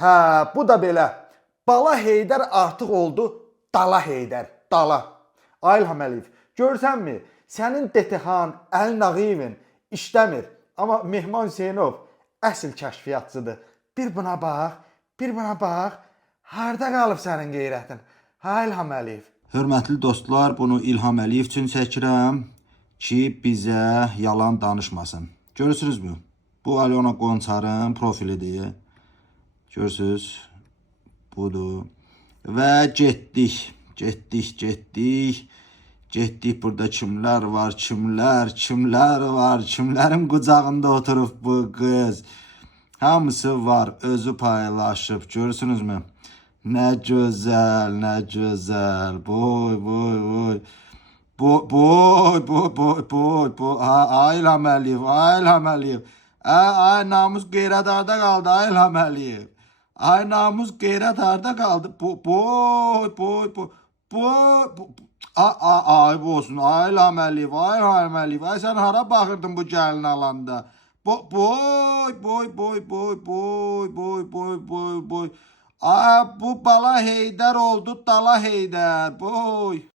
Hə, bu da belə. Bala Heydər artıq oldu Dala Heydər. Dala. Ay İlham Əliyev, görsənmi? Sənin DTH-n, Əli Nağıyevin işləmir. Amma Mehman Hüseynov əsl kəşfiyyatçıdır. Bir buna bax, bir buna bax. Harda qalıb sənin qeyrətin? Ha İlham Əliyev. Hörmətli dostlar, bunu İlham Əliyev üçün çəkirəm ki, bizə yalan danışmasın. Görürsünüzmü? Bu Alyona Qonçarın profilidir. Görürsünüz? Budur. Və getdik. Getdik. Burada kimlər var? Kimlər var? Kimlərin qucağında oturub bu qız? Hamısı var. Özü paylaşıb. Görürsünüzmü? Nə gözəl. Boy. Ay İlham Əliyev. Ay namus qeyrət harda qaldı? Ay İlham Əliyev. Ay namus qeyrət harda qaldı? Boy. Ay bu olsun. Ay İlham Əliyev. Ay sən hara baxırdın bu gəlini alanda? Boy. Ay bu Bala Heydər oldu Dala Heydər. Boy.